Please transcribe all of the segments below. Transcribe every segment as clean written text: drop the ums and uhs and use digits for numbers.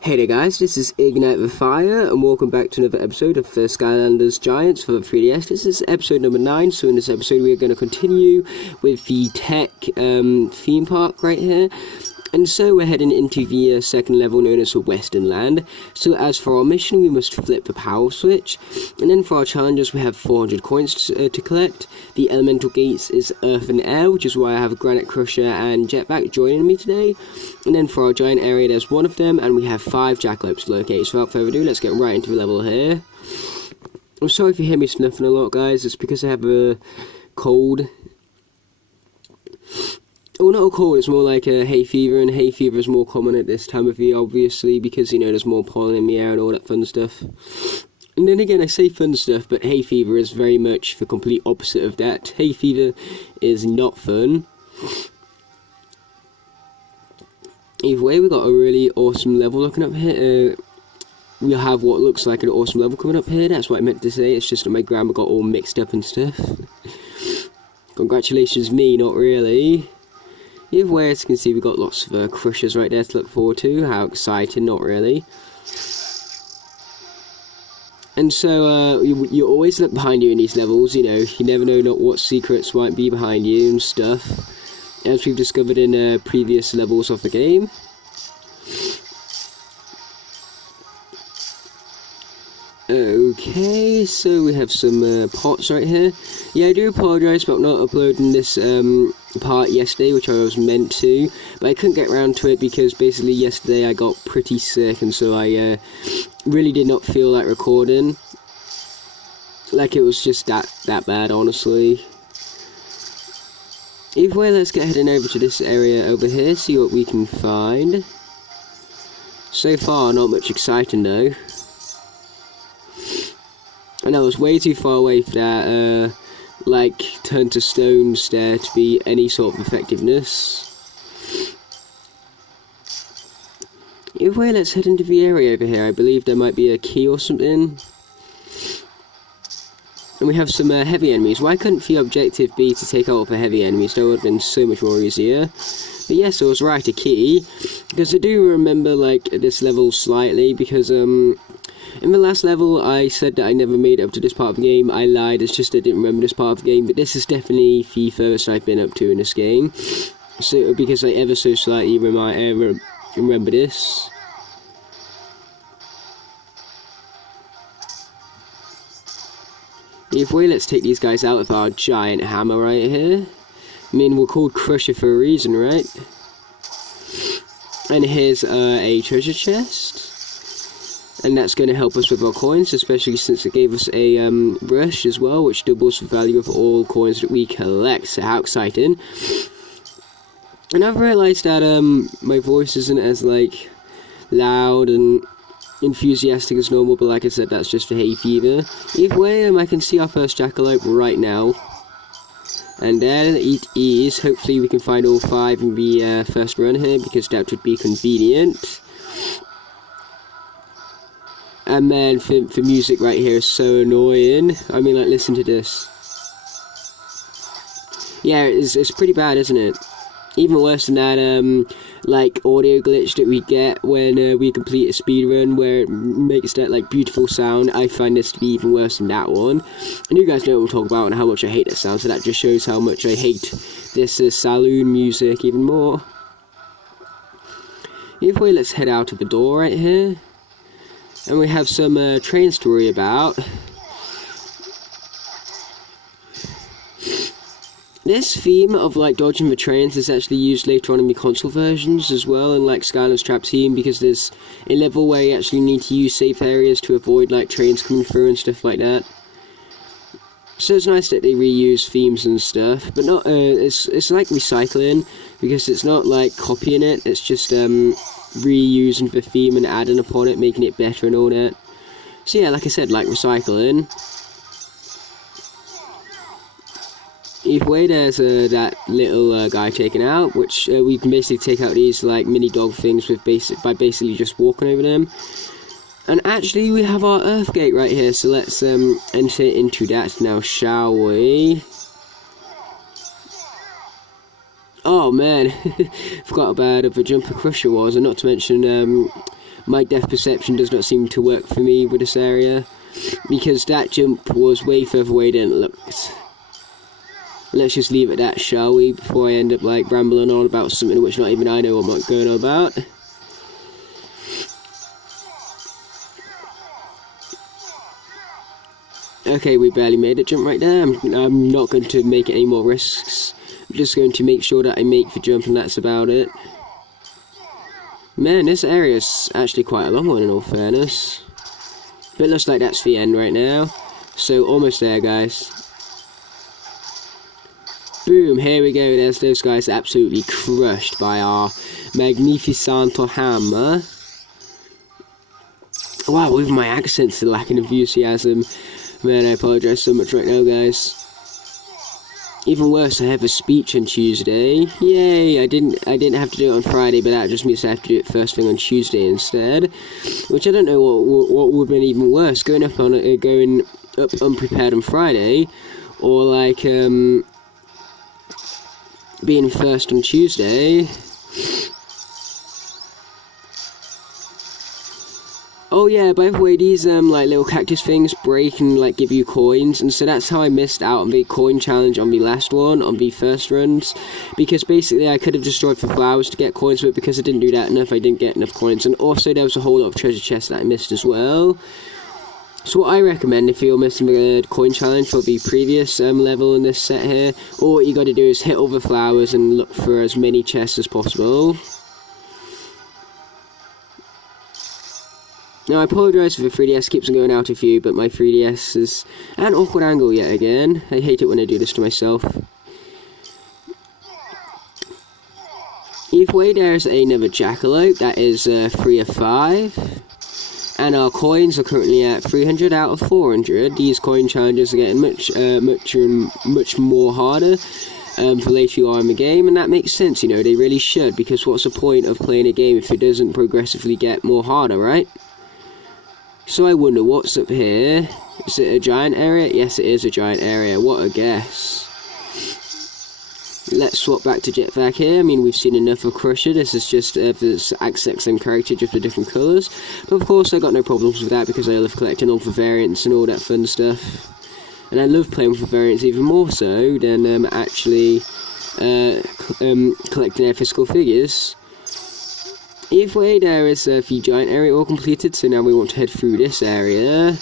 Hey there guys, this is Ignite the Fire, and welcome back to another episode of Skylanders Giants for the 3DS. This is episode number 9, so in this episode we are going to continue with the tech theme park right here. And so we're heading into the second level known as the Western Land. So as for our mission, we must flip the power switch. And then for our challenges, we have 400 coins to collect. The elemental gates is Earth and Air, which is why I have Granite Crusher and Jetpack joining me today. And then for our giant area, there's one of them, and we have 5 jackalopes to locate. So without further ado, let's get right into the level here. I'm sorry if you hear me snuffing a lot, guys. It's because I have a cold. Oh, not a cold, it's more like a hay fever, and hay fever is more common at this time of year, obviously, because, you know, there's more pollen in the air and all that fun stuff. And then again, I say fun stuff, but hay fever is very much the complete opposite of that. Hay fever is not fun. Either way, we got a really awesome level looking up here. We have what looks like an awesome level coming up here, that's what I meant to say, it's just that my grammar got all mixed up and stuff. Congratulations me, not really. Either way, as you can see, we've got lots of crushers right there to look forward to. How exciting, not really. And so, you always look behind you in these levels, you know, you never know what secrets might be behind you and stuff, as we've discovered in previous levels of the game. Okay, so we have some pots right here. Yeah, I do apologise about not uploading this part yesterday, which I was meant to, but I couldn't get around to it because basically yesterday I got pretty sick, and so I really did not feel like recording. Like, it was just that bad, honestly. Either way, let's get heading over to this area over here, see what we can find. So far, not much exciting though. And I was way too far away for that, like, turn to stone stair to be any sort of effectiveness. Either way, let's head into the area over here. I believe there might be a key or something. And we have some heavy enemies. Why couldn't the objective be to take out the heavy enemies? That would have been so much more easier. But yes, I was right, a key. Because I do remember, like, this level slightly, because, in the last level, I said that I never made it up to this part of the game. I lied, it's just I didn't remember this part of the game, but this is definitely the furthest I've been up to in this game. So, because I ever so slightly remember this. Either way, let's take these guys out with our giant hammer right here. I mean, we're called Crusher for a reason, right? And here's a treasure chest. And that's going to help us with our coins, especially since it gave us a brush as well, which doubles the value of all coins that we collect. So how exciting. And I've realised that my voice isn't as, like, loud and enthusiastic as normal, but like I said, that's just for hay fever. Either way, I can see our first jackalope right now. And there it is. Hopefully we can find all 5 in the first run here, because that would be convenient. And man, the music right here is so annoying. I mean, like, listen to this. Yeah, it's pretty bad, isn't it? Even worse than that, like, audio glitch that we get when we complete a speedrun, where it makes that, like, beautiful sound. I find this to be even worse than that one. And you guys know what I'm talking about and how much I hate that sound, so that just shows how much I hate this saloon music even more. Either way, let's head out of the door right here. And we have some trains to worry about. This theme of, like, dodging the trains is actually used later on in the console versions as well, in, like, Skylanders Trap Team, because there's a level where you actually need to use safe areas to avoid, like, trains coming through and stuff like that. So it's nice that they reuse themes and stuff, but not, it's like recycling, because it's not, like, copying it, it's just, reusing the theme and adding upon it, making it better and all that. So yeah, like I said, like recycling. Either way, there's that little guy taken out, which we can basically take out these like mini dog things with by basically just walking over them. And actually, we have our Earth Gate right here, so let's enter into that now, shall we? Oh man, forgot how bad of a jumper Crusher was, and not to mention my depth perception does not seem to work for me with this area, because that jump was way further away than it looked. Let's just leave it at that, shall we, before I end up like rambling on about something which not even I know what I'm going on about. Okay, we barely made a jump right there. I'm not going to make any more risks. I'm just going to make sure that I make the jump, and that's about it. Man, this area is actually quite a long one in all fairness. But it looks like that's the end right now. So almost there, guys. Boom, here we go. There's those guys absolutely crushed by our Magnificanto hammer. Wow, even my accent's lacking enthusiasm. Man, I apologise so much right now, guys. Even worse, I have a speech on Tuesday. Yay! I didn't have to do it on Friday, but that just means I have to do it first thing on Tuesday instead. Which I don't know what would have been even worse, going up unprepared on Friday, or like being first on Tuesday. Oh yeah, by the way, these like little cactus things break and like give you coins, and so that's how I missed out on the coin challenge on the last one, on the first runs, because basically I could have destroyed the flowers to get coins, but because I didn't do that enough, I didn't get enough coins, and also there was a whole lot of treasure chests that I missed as well. So what I recommend, if you're missing the coin challenge for the previous level in this set here, all what you got to do is hit all the flowers and look for as many chests as possible. Now I apologise if the 3DS keeps on going out of view, but my 3DS is at an awkward angle yet again. I hate it when I do this to myself. Either way, there's another jackalope, that is 3 of 5. And our coins are currently at 300 out of 400. These coin challenges are getting much more harder the later you are in the game, and that makes sense, you know, they really should, because what's the point of playing a game if it doesn't progressively get more harder, right? So I wonder what's up here. Is it a giant area? Yes, it is a giant area. What a guess. Let's swap back to Jetpack here. I mean, we've seen enough of Crusher. This is just the exact same character, just with different colours. But of course, I got no problems with that because I love collecting all the variants and all that fun stuff. And I love playing with the variants even more so than actually collecting their physical figures. Either way, there is the giant area all completed, so now we want to head through this area,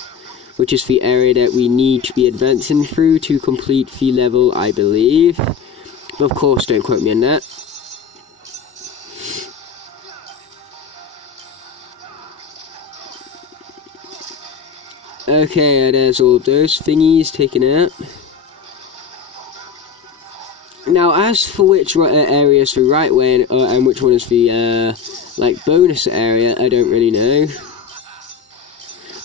which is the area that we need to be advancing through to complete the level, I believe. But of course, don't quote me on that. Okay, there's all of those thingies taken out. Now, as for which area is the right way and which one is the like bonus area, I don't really know.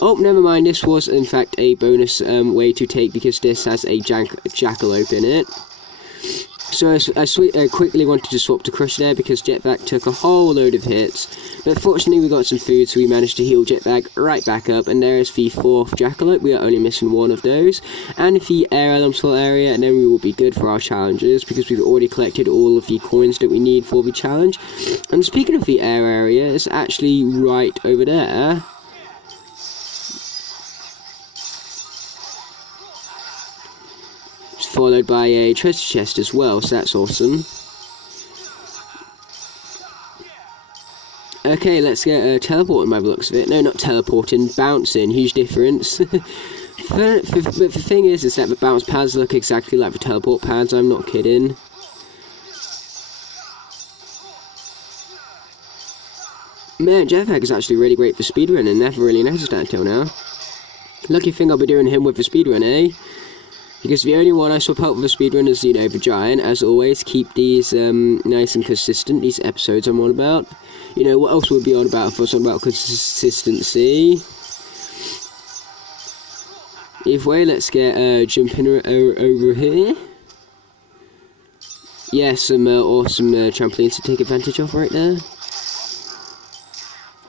Oh, never mind. This was in fact a bonus way to take, because this has a jackalope in it. So I quickly wanted to swap to Crusher there because Jetpack took a whole load of hits. But fortunately we got some food, so we managed to heal Jetpack right back up. And there is the 4th jackalope. We are only missing one of those. And the air elemental area, and then we will be good for our challenges because we've already collected all of the coins that we need for the challenge. And speaking of the air area, it's actually right over there. Followed by a treasure chest as well, so that's awesome. Okay, let's get teleporting by the looks of it. No, not teleporting, bouncing, huge difference. But the thing is that the bounce pads look exactly like the teleport pads, I'm not kidding. Man, Jetpack is actually really great for speedrunning, never really noticed that until now. Lucky thing I'll be doing him with the speedrun, eh? Because the only one I swap out with the speedrun is, you know, the giant. As always, keep these nice and consistent, these episodes I'm on about. You know, what else would be on about if I was on about consistency? Either way, let's get jumping over here. Yeah, some awesome trampolines to take advantage of right there.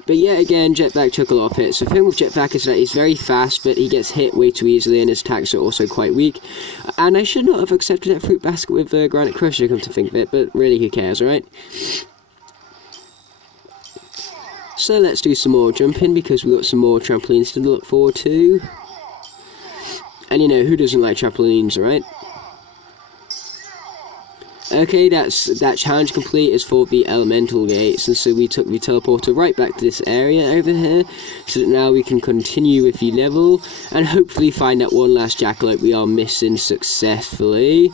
But yet again, Jetpack took a lot of hits. The thing with Jetpack is that he's very fast, but he gets hit way too easily, and his attacks are also quite weak. And I should not have accepted that fruit basket with Granite Crusher, come to think of it, but really, who cares, right? So let's do some more jumping because we've got some more trampolines to look forward to. And you know, who doesn't like trampolines, right? Okay, that challenge complete is for the elemental gates, and so we took the teleporter right back to this area over here, so that now we can continue with the level, and hopefully find that one last jackalope we are missing successfully.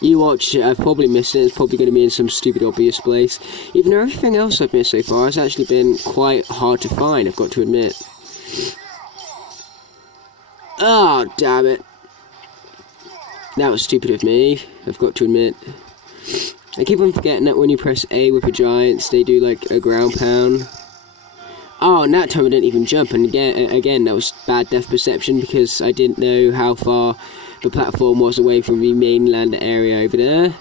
You watch, I've probably missed it, it's probably going to be in some stupid obvious place, even though everything else I've missed so far has actually been quite hard to find, I've got to admit. Oh, damn it. That was stupid of me, I've got to admit. I keep on forgetting that when you press A with the giants, they do like a ground pound. Oh, and that time I didn't even jump, and again that was bad depth perception because I didn't know how far the platform was away from the mainland area over there.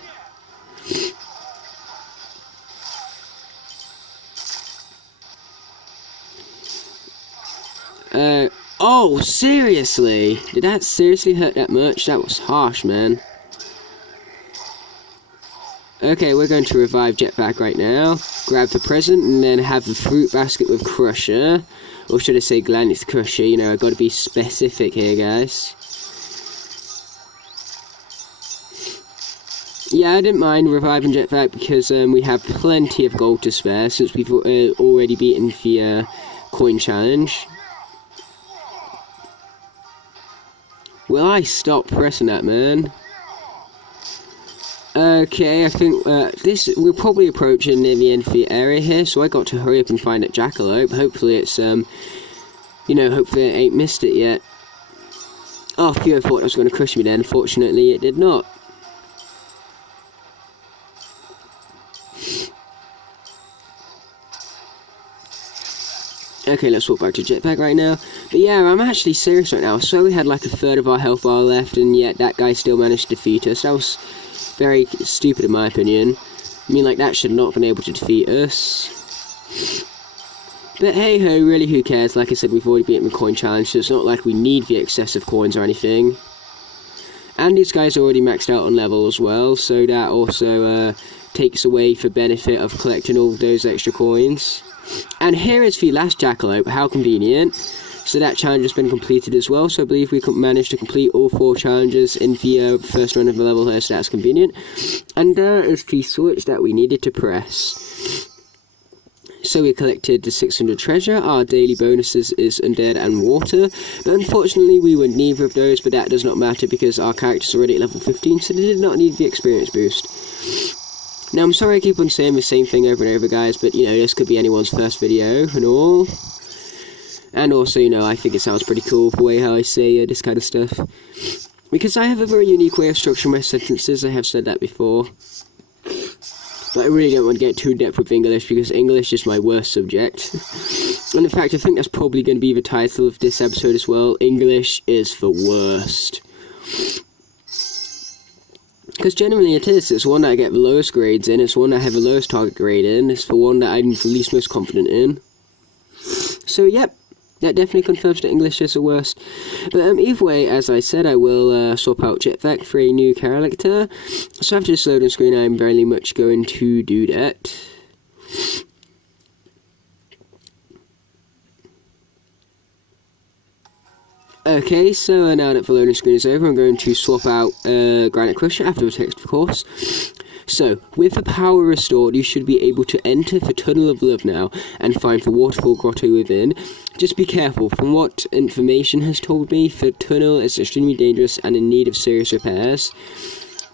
Oh, seriously? Did that seriously hurt that much? That was harsh, man. Okay, we're going to revive Jetpack right now, grab the present, and then have the fruit basket with Crusher. Or should I say Gladys Crusher, you know, I've got to be specific here, guys. Yeah, I didn't mind reviving Jetpack because we have plenty of gold to spare since we've already beaten the coin challenge. Will I stop pressing that, man? Okay, I think we're probably approaching near the end of the area here, so I got to hurry up and find that jackalope. Hopefully it's, you know, hopefully I ain't missed it yet. Oh, phew, I thought it was going to crush me then. Fortunately, it did not. Okay, let's walk back to Jetpack right now. But yeah, I'm actually serious right now. So we had like a third of our health bar left, and yet that guy still managed to defeat us. That was very stupid in my opinion. I mean, like, that should not have been able to defeat us. But hey ho, really who cares? Like I said, we've already beaten the coin challenge, so it's not like we need the excessive coins or anything. And these guys are already maxed out on level as well, so that also takes away the benefit of collecting all those extra coins. And here is the last jackalope, how convenient. So that challenge has been completed as well, so I believe we managed to complete all 4 challenges in the first run of the level here, so that's convenient. And there is the switch that we needed to press. So we collected the 600 treasure, our daily bonuses is undead and water, but unfortunately we were neither of those, but that does not matter because our character's already at level 15, so they did not need the experience boost. Now, I'm sorry I keep on saying the same thing over and over, guys, but, you know, this could be anyone's first video and all. And also, you know, I think it sounds pretty cool the way how I say this kind of stuff. Because I have a very unique way of structuring my sentences, I have said that before. But I really don't want to get too in-depth with English, because English is my worst subject. And in fact, I think that's probably going to be the title of this episode as well. English is the worst. Because generally it is. It's one that I get the lowest grades in, it's one that I have the lowest target grade in, it's the one that I'm the least most confident in. So yep, that definitely confirms that English is the worst. But either way, as I said, I will swap out Jetpack for a new character. So after this loading screen, I'm very much going to do that. Okay, so now that the loading screen is over, I'm going to swap out Granite Crusher after the text, of course. So, with the power restored, you should be able to enter the Tunnel of Love now and find the waterfall grotto within. Just be careful, from what information has told me, the tunnel is extremely dangerous and in need of serious repairs.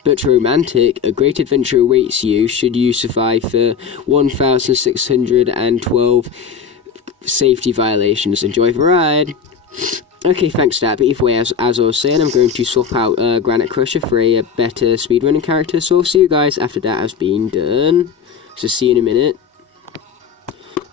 But romantic, a great adventure awaits you should you survive the 1,612 safety violations. Enjoy the ride! Okay, thanks for that, but either way, as I was saying, I'm going to swap out Granite Crusher for a better speedrunning character, so I'll see you guys after that has been done. So see you in a minute.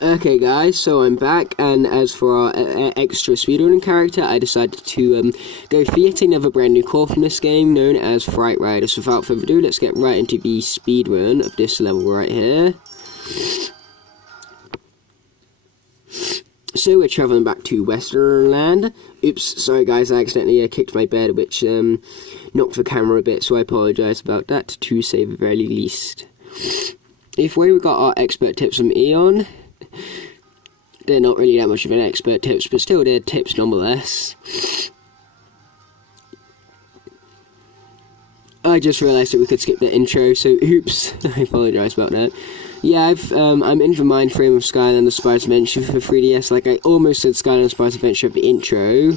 Okay guys, so I'm back, and as for our extra speedrunning character, I decided to go for yet another brand new core from this game, known as Fright Rider. So without further ado, let's get right into the speedrun of this level right here. So we're travelling back to Westernland. Oops, sorry guys, I accidentally kicked my bed, which knocked the camera a bit, so I apologise about that, to say the very least. Either way, we got our expert tips from Eon. They're not really that much of an expert tips, but still they're tips nonetheless. I just realised that we could skip the intro, so oops, I apologise about that. Yeah, I'm in the mind frame of Skylanders Spyro's Adventure for 3DS. Like, I almost said Skylanders Spyro's Adventure at the intro,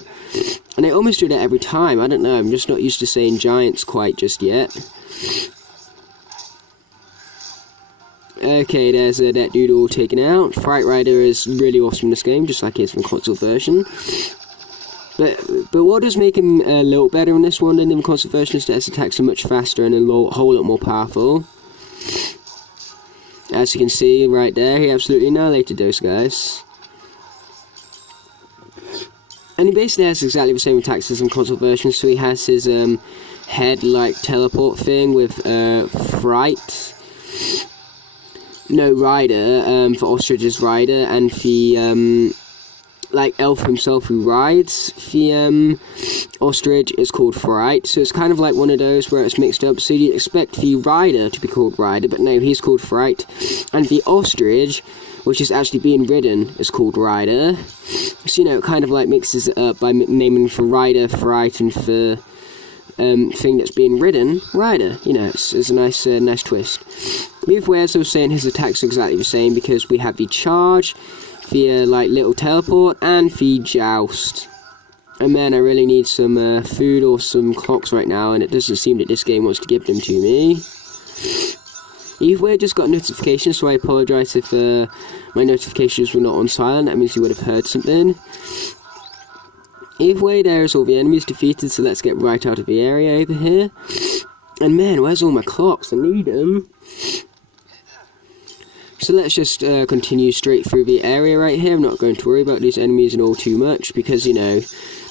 and I almost do that every time. I don't know, I'm just not used to saying Giants quite just yet. Okay, there's that dude all taken out. Fright Rider is really awesome in this game, just like he is from console version. But what does make him a little better in this one than in the console version is that his attacks are much faster and a whole lot more powerful. As you can see right there, he absolutely annihilated those guys. And he basically has exactly the same attacks as in console version, so he has his head-like teleport thing with Fright. No, Rider, for Ostrich's Rider, and the like elf himself who rides the ostrich is called Fright, so it's kind of like one of those where it's mixed up. So you'd expect the rider to be called Rider, but no, he's called Fright, and the ostrich, which is actually being ridden, is called Rider. So you know, it kind of like mixes it up by naming for Rider Fright, and for thing that's being ridden Rider. You know, it's a nice nice twist. Either way, as I was saying, his attacks are exactly the same because we have the charge, the like little teleport, and the joust. And man, I really need some food or some clocks right now, and it doesn't seem that this game wants to give them to me. Either way, I just got a notification, so I apologise if my notifications were not on silent. That means you would have heard something. Either way, there's all the enemies defeated, so let's get right out of the area over here. And man, where's all my clocks? I need them. So let's just continue straight through the area right here. I'm not going to worry about these enemies and all too much, because, you know,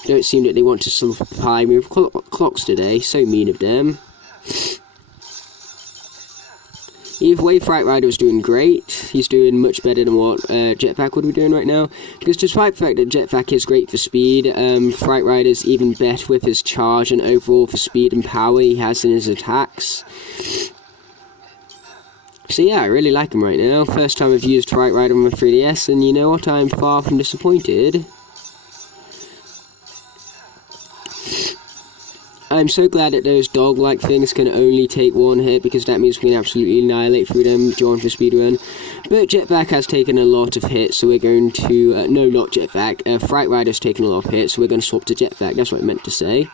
don't seem that they want to supply me with clocks today. So mean of them. Either way, Fright Rider was doing great. He's doing much better than what Jetpack would be doing right now. Because despite the fact that Jetpack is great for speed, Fright Rider's even better with his charge and overall for speed and power he has in his attacks. So yeah, I really like him right now. First time I've used Fright Rider on my 3DS, and you know what, I'm far from disappointed. I'm so glad that those dog-like things can only take one hit, because that means we can absolutely annihilate through them during the speedrun. But Jetpack has taken a lot of hits, so we're going to... no, not Jetpack. Fright Rider's taken a lot of hits, so we're going to swap to Jetpack. That's what I meant to say.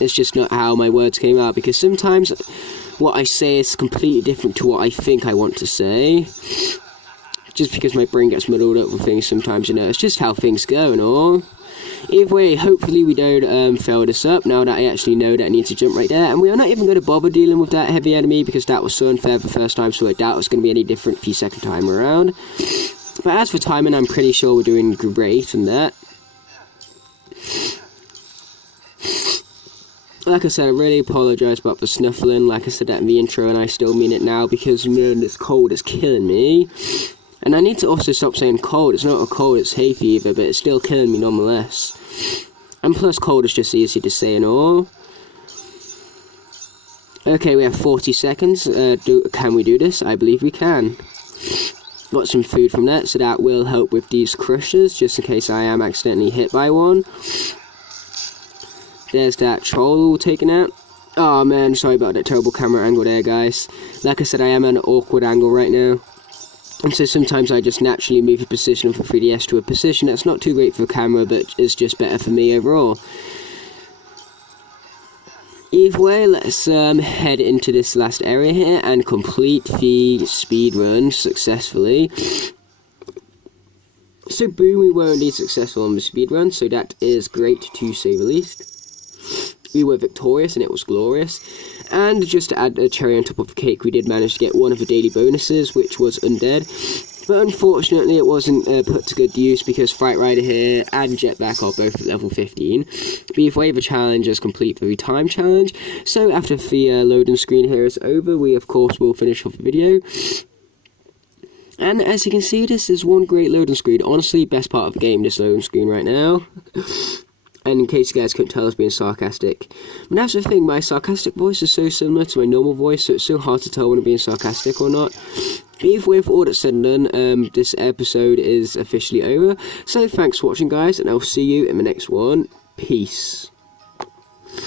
It's just not how my words came out, because sometimes what I say is completely different to what I think I want to say. Just because my brain gets muddled up with things sometimes, you know, it's just how things go and all. Either way, hopefully we don't fail this up, now that I actually know that I need to jump right there. And we are not even going to bother dealing with that heavy enemy, because that was so unfair the first time, so I doubt it's going to be any different the second time around. But as for timing, I'm pretty sure we're doing great in that. Like I said, I really apologise about the snuffling. Like I said that in the intro, and I still mean it now, because, man, this cold is killing me. And I need to also stop saying cold. It's not a cold, it's hay fever, but it's still killing me nonetheless. And plus, cold is just easy to say and all. Okay, we have 40 seconds. Can we do this? I believe we can. Got some food from that, so that will help with these crushers, just in case I am accidentally hit by one. There's that troll all taken out. Oh man, sorry about that terrible camera angle there, guys. Like I said, I am at an awkward angle right now. And so sometimes I just naturally move the position of the 3DS to a position that's not too great for the camera, but is just better for me overall. Either way, let's head into this last area here and complete the speedrun successfully. So boom, we were indeed successful on the speedrun, so that is great to say the least. We were victorious and it was glorious. And just to add a cherry on top of the cake, we did manage to get one of the daily bonuses, which was Undead. But unfortunately it wasn't put to good use, because Fright Rider here and Jetpack are both at level 15. But either way, the challenge is complete the time challenge. So after the loading screen here is over, we of course will finish off the video. And as you can see, this is one great loading screen. Honestly, best part of the game, this loading screen right now. And in case you guys couldn't tell, I was being sarcastic. And that's the thing, my sarcastic voice is so similar to my normal voice, so it's so hard to tell when I'm being sarcastic or not. But either way, with all that's said and done, this episode is officially over. So thanks for watching, guys, and I'll see you in the next one. Peace.